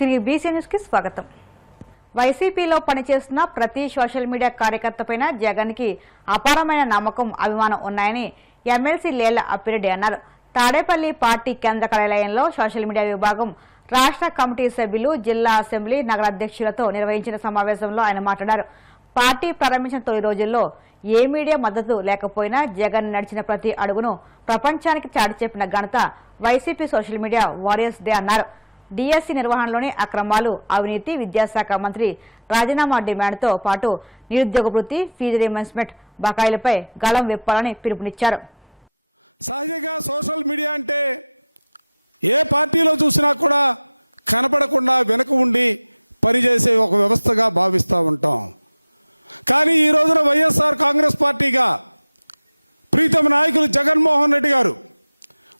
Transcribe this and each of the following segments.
తిరిగి BC news కి స్వాగతం. వైసీపీలో పనిచేస్తున్న ప్రతి సోషల్ మీడియా కార్యకర్తపైన జగన్ కి అపారమైన నమ్మకం, అభిమానం ఉన్నాయని ఎమ్మెల్సీ లేళ్ల అప్పిరెడ్డి అన్నారు. తాడేపల్లి పార్టీ కేంద్ర కార్యాలయంలో సోషల్ మీడియా విభాగం రాష్ట్ర కమిటీ సభ్యులు, జిల్లా అసెంబ్లీ, నగర అధ్యక్షులతో నిర్వహించిన సమావేశంలో ఆయన మాట్లాడారు. పార్టీ ప్రారంభించిన తొలి రోజుల్లో ఏ మీడియా మద్దతు లేకపోయినా జగన్ నడిచిన ప్రతి అడుగును ప్రపంచానికి చాటి చెప్పిన ఘనత YCP social media warriors they అన్నారు. డిఎస్సి నిర్వహణలోని అక్రమాలు, అవినీతి, విద్యాశాఖ మంత్రి రాజీనామా డిమాండ్తో పాటు నిరుద్యోగ వృత్తి, ఫీజు రీయింబర్స్మెంట్ బకాయిలపై గళం విప్పాలని పిలుపునిచ్చారు. సహజంగా సోషల్ మీడియా అంటే ఏ పార్టీలో చూసినా కూడా కనపడకుండా వెనక ఉండి పనిచేసే ఒక వ్యవస్థగా భావిస్తూ ఉంటాం. కానీ ఈ రోజున వైఎస్ఆర్ కాంగ్రెస్ పార్టీగా ప్రీతమ నాయకులు జగన్మోహన్ రెడ్డి గారు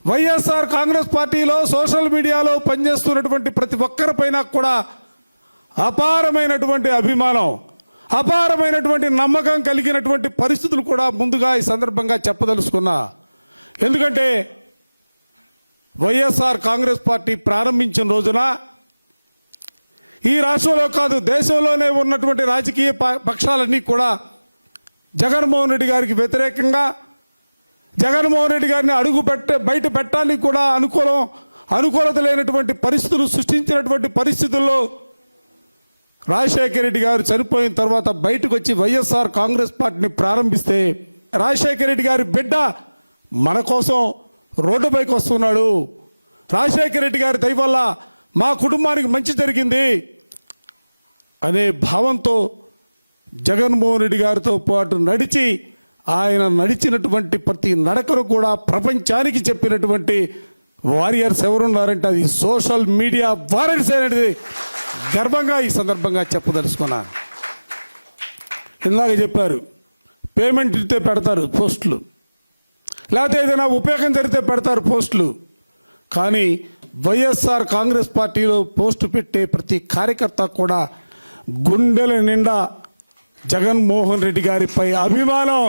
వైఎస్ఆర్ కాంగ్రెస్ పార్టీలో సోషల్ మీడియాలో పనిచేస్తున్నటువంటి ప్రతి ఒక్కరిపైన కూడా అపారమైనటువంటి అభిమానం, అపారమైనటువంటి నమ్మకం కలిగినటువంటి పరిస్థితులు కూడా ముందుగా ఈ సందర్భంగా చెప్పదలుచుకున్నా. ఎందుకంటే వైఎస్ఆర్ కాంగ్రెస్ పార్టీ ప్రారంభించిన రోజున ఈ రాష్ట్రంలో కాదు, దేశంలోనే ఉన్నటువంటి రాజకీయ పక్షాలన్నీ కూడా జగన్మోహన్ రెడ్డి గారికి వ్యతిరేకంగా, జగన్మోహన్ రెడ్డి గారిని బయట పెట్టడానికి కూడా అనుకూలత లేనటువంటి పరిస్థితులు సృష్టించినటువంటి పరిస్థితుల్లో రాజశేఖర రెడ్డి గారు చనిపోయిన తర్వాత బయటకు వచ్చి వైఎస్ఆర్ కాంగ్రెస్ పార్టీని ప్రారంభిస్తే రాజశేఖర రెడ్డి గారి బిడ్డ మన కోసం రోడ్డుపైకి వస్తున్నాడు, రాజశేఖర రెడ్డి గారి దయ వల్ల మా కుటుంబానికి మంచి జరిగింది అనే భావంతో జగన్మోహన్ రెడ్డి గారితో పాటు నడిచి ఆయన నడిచినటువంటి ప్రతి నడకను కూడా ప్రపంచానికి చెప్పినటువంటి వారియర్స్ ఎవరున్నారంటే అది సోషల్ మీడియా వారియర్స్ అనేది గర్వంగా ఈ సందర్భంగా చెప్పదలుచుకున్నాను. ఇందాక చెప్పారు, పేమెంట్ ఇస్తే పెడతారు పోస్టులు, లేకపోతే ఏదైనా ఉపయోగం జరిగితే పెడతారు పోస్టులు. కానీ వైఎస్ఆర్ కాంగ్రెస్ పార్టీలో పోస్టు పెట్టే ప్రతి కార్యకర్త కూడా గుండెల నిండా జగన్మోహన్ రెడ్డి గారిపై అభిమానం,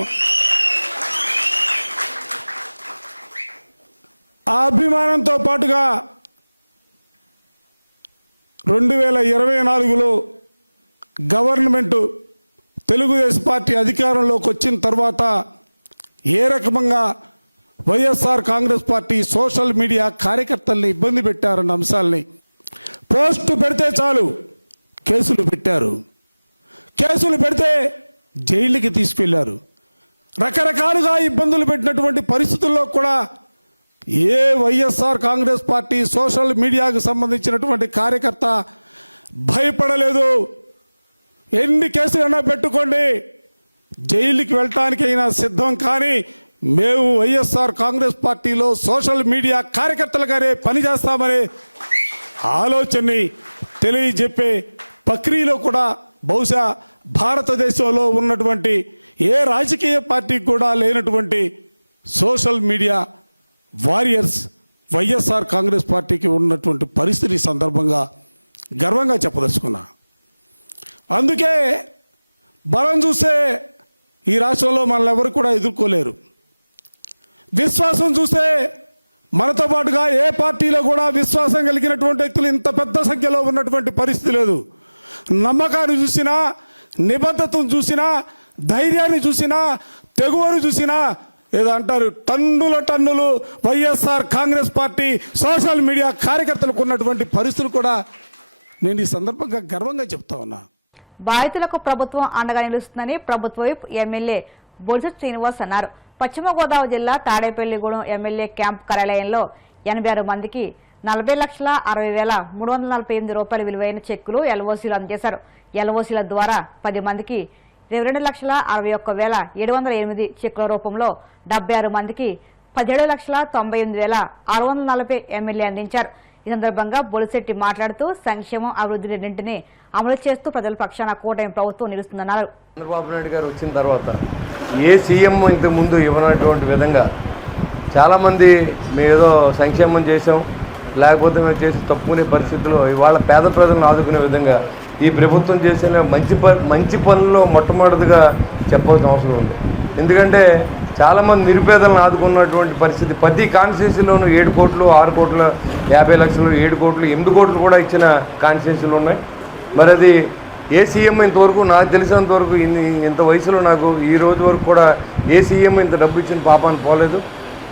ఆ అభిమానంతో పాటుగా 2024లో గవర్నమెంట్ తెలుగుదేశం పార్టీ అధికారంలోకి వచ్చిన తర్వాత ఏ రకంగా YSR Congress party social media కార్యకర్తల్ని ఇబ్బంది పెట్టారన్న అంశాలని పోస్టు పెడితే చాలు కేసులు పెట్టారు, కేసులు పెడితే జైలుకి తీసుకెళ్లారు. రకరకాలుగా ఇబ్బందులు పెట్టినటువంటి పరిస్థితుల్లో కూడా ఏ వైఎస్ఆర్ కాంగ్రెస్ పార్టీ సోషల్ మీడియాకు సంబంధించినటువంటి కార్యకర్త భయపడలేదు. ఎన్ని కేసులైనా పెట్టుకోండి, జైలుకి వెళ్ళటానికైనా సిద్ధం. కానీ మేము వైఎస్ఆర్ కాంగ్రెస్ పార్టీలో సోషల్ మీడియా కార్యకర్తలుగానే పనిచేస్తామనే ఆలోచనని తెలియజెప్పే ప్రక్రియలో కూడా బహుశా భారతదేశంలో ఉన్నటువంటి ఏ రాజకీయ పార్టీకి కూడా లేనటువంటి social media warriors YSR Congress పార్టీకి ఉన్నటువంటి పరిస్థితి సందర్భంగా గర్వంగా చెప్పదలుచుకున్నా. అందుకే బలం చూస్తే ఈ రాష్ట్రంలో మనల్ని ఎవరు కూడా ఎదుర్కోలేరు. విశ్వాసం చూస్తే మనతో పాటుగా ఏ పార్టీలో కూడా విశ్వాసం కలిగినటువంటి వ్యక్తులు ఇంత పెద్ద సంఖ్యలో ఉన్నటువంటి పరిస్థితి లేదు. నమ్మకాన్ని చూసినా, నిబద్ధతను చూసినా, ధైర్యాన్ని చూసినా, తెగువను చూసినా, ఏదో అంటారు టన్నులు YSR Congress party social media కార్యకర్తలకు ఉన్నటువంటి పరిస్థితులు కూడా నేను ఈ సందర్భంగా గర్వంగా చెప్తా ఉన్నా. బాధితులకు ప్రభుత్వం అండగా నిలుస్తుందని ప్రభుత్వ విప్ ఎమ్మెల్యే బొలిశెట్టి శ్రీనివాస్ అన్నారు. పశ్చిమ గోదావరి జిల్లా తాడేపల్లిగూడెం ఎమ్మెల్యే క్యాంప్ కార్యాలయంలో 86 మందికి 40,60,348 రూపాయల విలువైన చెక్కులు, ఎల్ఓసీలు అందజేశారు. ఎల్ఓసీల ద్వారా 10 మందికి 22,61,708 చెక్కుల రూపంలో 76 మందికి 17,98,640 ఎమ్మెల్యే అందించారు. ఈ సందర్భంగా బొలిశెట్టి మాట్లాడుతూ సంక్షేమం, అభివృద్ధి రెండింటినీ అమలు చేస్తూ ప్రజల పక్షాన కూటమి ప్రభుత్వం నిలుస్తుందన్నారు. చంద్రబాబు నాయుడు గారు వచ్చిన తర్వాత ఏ సీఎం ఇంతకు ముందు ఇవ్వనటువంటి విధంగా చాలామంది మేము ఏదో సంక్షేమం చేసాం, లేకపోతే మేము చేసి తప్పుకునే పరిస్థితుల్లో ఇవాళ పేద ప్రజలను ఆదుకునే విధంగా ఈ ప్రభుత్వం చేసిన మంచి పనుల్లో మొట్టమొదటిగా చెప్పాల్సిన అవసరం ఉంది. ఎందుకంటే చాలామంది నిరుపేదలను ఆదుకున్నటువంటి పరిస్థితి. ప్రతి కాన్స్టిట్యూన్సీలోనూ 7 కోట్లు, 6 కోట్ల 50 లక్షలు, 7 కోట్లు, 8 కోట్లు కూడా ఇచ్చిన కాన్స్టిట్యూన్సీలు ఉన్నాయి. మరి అది ఏ సీఎం ఇంతవరకు నాకు తెలిసినంతవరకు ఇంత వయసులో నాకు ఈ రోజు వరకు కూడా ఏ సీఎం ఇంత డబ్బు ఇచ్చిన పాపాన్ని పోలేదు.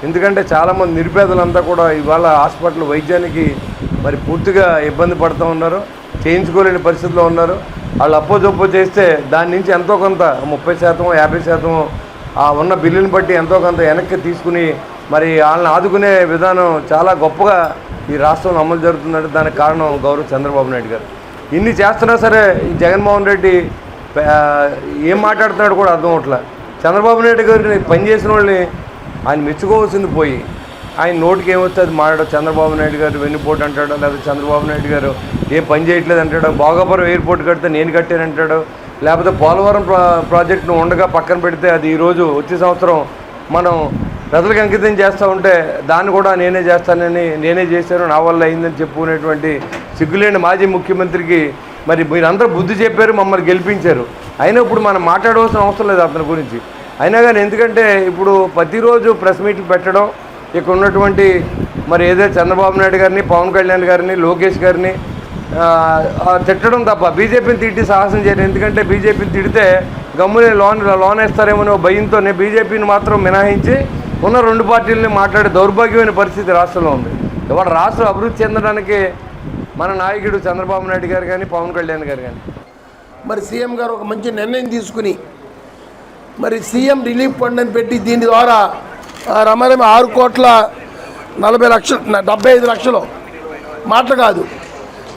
ఎందుకంటే చాలామంది నిరుపేదలంతా కూడా ఇవాళ హాస్పిటల్ వైద్యానికి మరి పూర్తిగా ఇబ్బంది పడుతూ ఉన్నారు, చేయించుకోలేని పరిస్థితిలో ఉన్నారు. వాళ్ళు అప్పో చేస్తే దాని నుంచి ఎంతో కొంత 30%, 50% ఉన్న బిల్లుని బట్టి ఎంతో కొంత వెనక్కి తీసుకుని మరి వాళ్ళని ఆదుకునే విధానం చాలా గొప్పగా ఈ రాష్ట్రంలో అమలు జరుగుతుందంటే దానికి కారణం గౌరవ్ చంద్రబాబు నాయుడు గారు. ఇన్ని చేస్తున్నా సరే ఈ జగన్మోహన్ రెడ్డి ఏం మాట్లాడుతున్నాడు కూడా అర్థం అవట్లే. చంద్రబాబు నాయుడు గారిని పనిచేసిన వాళ్ళని ఆయన మెచ్చుకోవాల్సింది పోయి ఆయన నోటికి ఏమొస్తే అది మాట్లాడో. చంద్రబాబు నాయుడు గారు వెన్నుపోటు అంటాడో, లేకపోతే చంద్రబాబు నాయుడు గారు ఏం పని చేయట్లేదు అంటాడో, భోగాపురం ఎయిర్పోర్ట్ కడితే నేను కట్టానంటాడో, లేకపోతే పోలవరం ప్రాజెక్టును ఉండగా పక్కన పెడితే అది ఈరోజు వచ్చే సంవత్సరం మనం ప్రజలకు అంకితం చేస్తూ ఉంటే దాన్ని కూడా నేనే చేస్తానని, నేనే చేశాను, నా వల్ల అయిందని చెప్పుకునేటువంటి సిగ్గులేని మాజీ ముఖ్యమంత్రికి మరి మీరందరూ బుద్ధి చెప్పారు, మమ్మల్ని గెలిపించారు. అయినా ఇప్పుడు మనం మాట్లాడవలసిన అవసరం లేదు అతని గురించి. అయినా కానీ ఎందుకంటే ఇప్పుడు ప్రతిరోజు ప్రెస్ మీట్లు పెట్టడం, ఇక్కడ ఉన్నటువంటి మరి ఏదైతే చంద్రబాబు నాయుడు గారిని, పవన్ కళ్యాణ్ గారిని, లోకేష్ గారిని తిట్టడం తప్ప బీజేపీని తిట్టి సాహసం చేయరు. ఎందుకంటే బీజేపీని తిడితే గమ్మునే లోన్ వేస్తారేమో భయంతోనే బీజేపీని మాత్రం మినహాయించి ఉన్న 2 పార్టీలని మాట్లాడే దౌర్భాగ్యమైన పరిస్థితి రాష్ట్రంలో ఉంది. ఇవాళ రాష్ట్రం అభివృద్ధి చెందడానికి మన నాయకుడు చంద్రబాబు నాయుడు గారు కానీ, పవన్ కళ్యాణ్ గారు కానీ మరి సీఎం గారు ఒక మంచి నిర్ణయం తీసుకుని మరి సీఎం రిలీఫ్ ఫండ్ అని పెట్టి దీని ద్వారా రమరమ 6,40,75 లక్షలు మాటలు కాదు.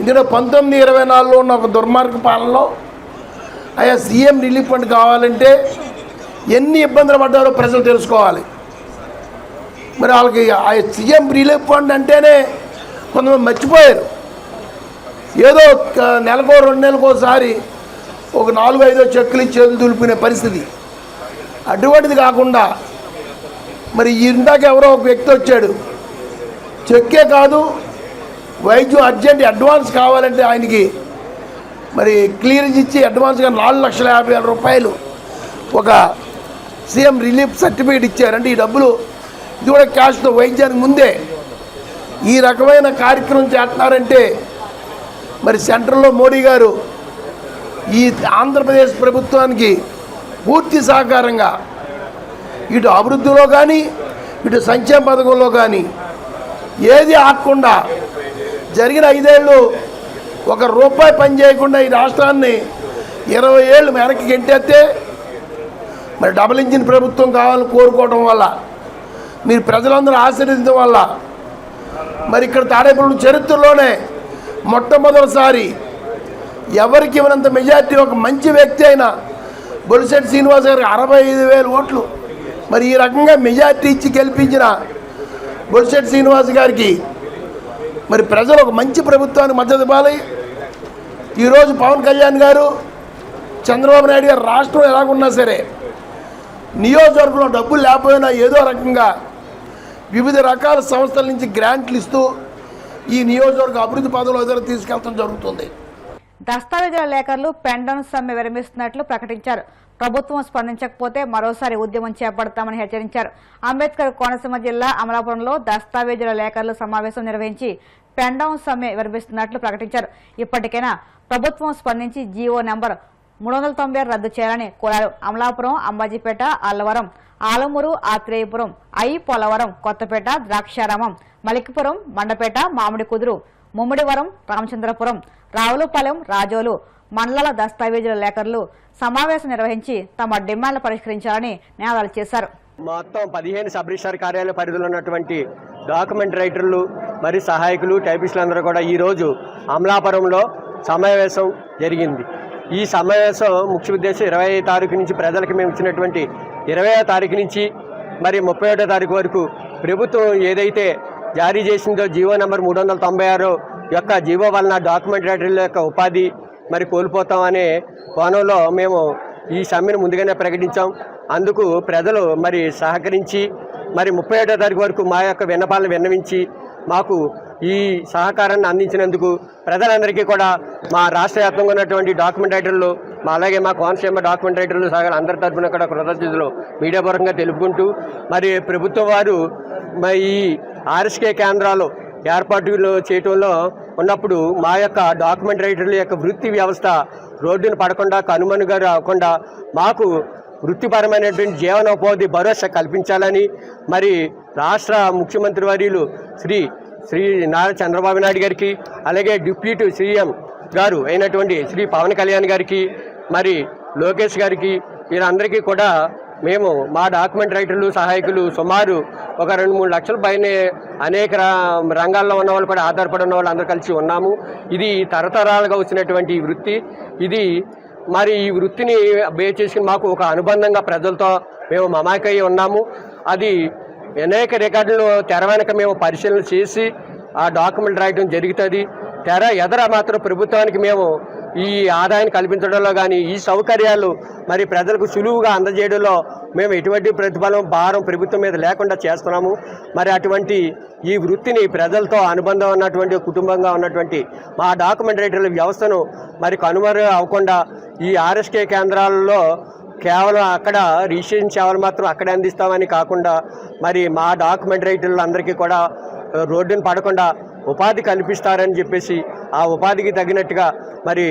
ఇందులో 1924లో ఉన్న ఒక దుర్మార్గ పాలనలో ఆయా సీఎం రిలీఫ్ ఫండ్ కావాలంటే ఎన్ని ఇబ్బందులు పడ్డారో ప్రజలు తెలుసుకోవాలి. మరి వాళ్ళకి ఆ సీఎం రిలీఫ్ ఫండ్ అంటేనే కొంతమంది మర్చిపోయారు. ఏదో నెలకో 2 నెలకోసారి ఒక 4-5 చెక్కులు చేతులు దులుపుకునే పరిస్థితి. అటువంటిది కాకుండా మరి ఇందాక ఎవరో ఒక వ్యక్తి వచ్చాడు, చెక్కే కాదు వైద్యం అర్జెంట్ అడ్వాన్స్ కావాలంటే ఆయనకి మరి క్లియరెన్స్ ఇచ్చి అడ్వాన్స్గా 4,50,000 రూపాయలు ఒక సీఎం రిలీఫ్ సర్టిఫికేట్ ఇచ్చారంటే ఈ డబ్బులు ఇది కూడా క్యాష్తో వైద్యానికి ముందే ఈ రకమైన కార్యక్రమం చేస్తున్నారంటే మరి సెంట్రల్లో మోడీ గారు ఈ ఆంధ్రప్రదేశ్ ప్రభుత్వానికి పూర్తి సహకారంగా ఇటు అభివృద్ధిలో కానీ ఇటు సంక్షేమ పథకంలో కానీ ఏది ఆగకుండా జరిగిన 5 ఏళ్ళు ₹1 పని చేయకుండా ఈ రాష్ట్రాన్ని 20 ఏళ్ళు వెనక్కి గెంటేస్తే మరి డబుల్ ఇంజిన్ ప్రభుత్వం కావాలని కోరుకోవడం వల్ల మీరు ప్రజలందరూ ఆశీర్వదించడం వల్ల మరి ఇక్కడ తాడేపల్లి చరిత్రలోనే మొట్టమొదటిసారి ఎవరికి ఇవ్వనంత మెజార్టీ ఒక మంచి వ్యక్తి అయిన బొలిశెట్టి శ్రీనివాస్ గారికి 65,000 ఓట్లు మరి ఈ రకంగా మెజార్టీ ఇచ్చి గెలిపించిన బొలిశెట్టి శ్రీనివాస్ గారికి మరి ప్రజలు ఒక మంచి ప్రభుత్వానికి మద్దతు ఇవ్వాలి. ఈరోజు పవన్ కళ్యాణ్ గారు, చంద్రబాబు నాయుడు గారు రాష్ట్రం ఎలాగున్నా సరే నియోజకవర్గంలో డబ్బులు లేకపోయినా ఏదో రకంగా వివిధ రకాల సంస్థల నుంచి గ్రాంట్లు ఇస్తూ ఈ నియోజకవర్గ అభివృద్ధి పదవులు ఎదురు తీసుకెళ్తాం జరుగుతుంది. దస్తావేజుల లేఖర్లు పెండౌన్ సమ్మె విరమిస్తున్నట్లు ప్రకటించారు. ప్రభుత్వం స్పందించకపోతే మరోసారి ఉద్యమం చేపడతామని హెచ్చరించారు. అంబేద్కర్ కోనసీమ జిల్లా అమలాపురంలో దస్తావేజుల లేఖర్లు సమావేశం నిర్వహించి పెండౌన్ సమ్మె విరమిస్తున్నట్లు ప్రకటించారు. ఇప్పటికైనా ప్రభుత్వం స్పందించి జీవో నెంబర్ 390 రద్దు చేయాలని కోరారు. అమలాపురం, అంబాజీపేట, అల్లవరం, ఆలమూరు, ఆత్రేయపురం, పోలవరం, కొత్తపేట, ద్రాక్షారామం, మలికిపురం, మండపేట, మామిడి కుదురు, ముమ్మిడివరం, రామచంద్రపురం, రావులపాలెం, రాజోలు మండలాల దస్తావేజుల లేఖర్లు సమావేశం నిర్వహించి తమ డిమాండ్లు పరిష్కరించాలని నినాదాలు చేశారు. మొత్తం 15 సబ్ రిజిస్ట్రార్ కార్యాలయ పరిధిలో ఉన్నటువంటి డాక్యుమెంట్ రైటర్లు మరియు సహాయకులు, టైపిస్టులందరూ కూడా ఈరోజు అమలాపురంలో సమావేశం జరిగింది. ఈ సమావేశం ముఖ్య ఉద్దేశం 20వ తారీఖు నుంచి ప్రజలకు మేము ఇచ్చినటువంటి 20వ తారీఖు నుంచి మరి 31వ తారీఖు వరకు ప్రభుత్వం ఏదైతే జారీ చేసిందో జీవో నెంబర్ 396 యొక్క జీవో వలన డాక్యుమెంట్ రైటర్ల యొక్క ఉపాధి మరి కోల్పోతామనే కోణంలో మేము ఈ సమ్మెను ముందుగానే ప్రకటించాం. అందుకు ప్రజలు మరి సహకరించి మరి 31వ తారీఖు వరకు మా యొక్క విన్నపాలను విన్నవించి మాకు ఈ సహకారాన్ని అందించినందుకు ప్రజలందరికీ కూడా మా రాష్ట్ర వ్యాప్తంగా ఉన్నటువంటి డాక్యుమెంట్ రైటర్లు అలాగే మా కోనసీమ డాక్యుమెంట్ రైటర్లు సహా అందరి తరఫున కూడా కృతజ్ఞతలు మీడియా పరంగా తెలుపుకుంటూ, మరి ప్రభుత్వం వారు మరి ఈ ఆర్ఎస్కే కేంద్రాలు ఏర్పాటులో చేయటంలో ఉన్నప్పుడు మా యొక్క డాక్యుమెంట్ రైటర్ల యొక్క వృత్తి వ్యవస్థ రోడ్డును పడకుండా కనుమనుగా రాకుండా మాకు వృత్తిపరమైనటువంటి జీవనోపాధి భరోసా కల్పించాలని మరి రాష్ట్ర ముఖ్యమంత్రి వర్యులు శ్రీ నారా చంద్రబాబు నాయుడు గారికి, అలాగే డిప్యూటీ సీఎం గారు అయినటువంటి శ్రీ పవన్ కళ్యాణ్ గారికి, మరి లోకేష్ గారికి, వీరందరికీ కూడా మేము మా డాక్యుమెంట్ రైటర్లు సహాయకులు సుమారు ఒక 2-3 లక్షల పైనే అనేక రంగాల్లో ఉన్న వాళ్ళు కూడా ఆధారపడి ఉన్న వాళ్ళు అందరూ కలిసి ఉన్నాము. ఇది తరతరాలుగా వచ్చినటువంటి ఈ వృత్తి. ఇది మరి ఈ వృత్తిని బేస్ చేసుకుని మాకు ఒక అనుబంధంగా ప్రజలతో మేము మమాకయ్యి ఉన్నాము. అది అనేక రికార్డులు తెర వెనక మేము పరిశీలన చేసి ఆ డాక్యుమెంట్ రాయడం జరుగుతుంది. తెర ఎదర మాత్రం ప్రభుత్వానికి మేము ఈ ఆదాయాన్ని కల్పించడంలో కానీ, ఈ సౌకర్యాలు మరి ప్రజలకు సులువుగా అందజేయడంలో మేము ఎటువంటి ప్రతిఫలం భారం ప్రభుత్వం మీద లేకుండా చేస్తున్నాము. మరి అటువంటి ఈ వృత్తిని ప్రజలతో అనుబంధం ఉన్నటువంటి కుటుంబంగా ఉన్నటువంటి మా డాక్యుమెంట్ రైటర్ల వ్యవస్థను మరి కనుమరు అవ్వకుండా ఈ ఆర్ఎస్కే కేంద్రాలలో కేవలం అక్కడ రిజిస్ట్రేషన్ సేవలు మాత్రం అక్కడే అందిస్తామని కాకుండా మరి మా డాక్యుమెంట్ రైటర్లందరికీ కూడా రోడ్డును పడకుండా ఉపాధి కల్పిస్తారని చెప్పేసి ఆ ఉపాధికి తగినట్టుగా మరి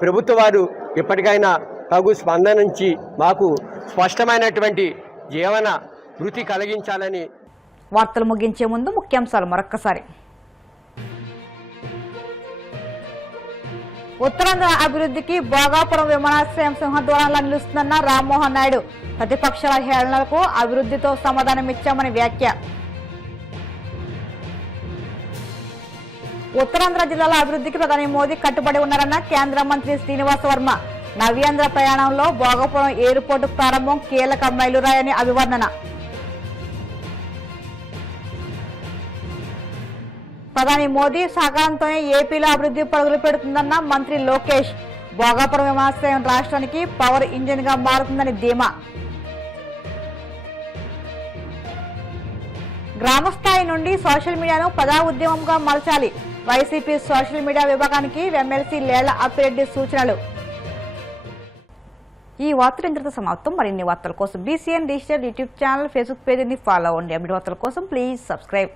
ప్రభుత్వ వారు ఇప్పటికైనా తగు స్పందనించి మాకు స్పష్టమైనటువంటి జీవన వృత్తి కలిగించాలని. వార్తలు ముగించే ముందు ముఖ్యాంశాలు మరొక్కసారి. ఉత్తరాంధ్ర అభివృద్ధికి భోగాపురం విమానాశ్రయం సింహద్వారంలా నిలుస్తుందన్న రామ్మోహన్ నాయుడు. ప్రతిపక్షాల హేళనలకు అభివృద్ధితో సమాధానమిచ్చామని వ్యాఖ్య. ఉత్తరాంధ్ర జిల్లాల అభివృద్ధికి ప్రధాని మోదీ కట్టుబడి ఉన్నారన్న కేంద్ర మంత్రి శ్రీనివాస వర్మ. నవ్యాంధ్ర ప్రయాణంలో భోగాపురం ఎయిర్పోర్టు ప్రారంభం కీలక మైలురాయని అభివర్ణన. ప్రధాని మోదీ సహకారంతోనే ఏపీలో అభివృద్ధి పరుగులు పెడుతుందన్న మంత్రి లోకేష్. భోగాపురం విమానాశ్రయం రాష్ట్రానికి పవర్ ఇంజిన్ గా మారుతుందని ధీమా. గ్రామస్థాయి నుండి సోషల్ మీడియాను ప్రజా ఉద్యమంగా మలచాలి. వైసీపీ సోషల్ మీడియా విభాగానికి ఎమ్మెల్సీ లేళ్ల అప్పిరెడ్డి సూచనలు. ఈ వార్తలు ఇంతటితో సమాప్తం. మరిన్ని వార్తల కోసం BCN digital YouTube channel, Facebook పేజీని ఫాలో అవ్వండి. అప్డేట్ వార్తల కోసం ప్లీజ్ సబ్స్క్రైబ్.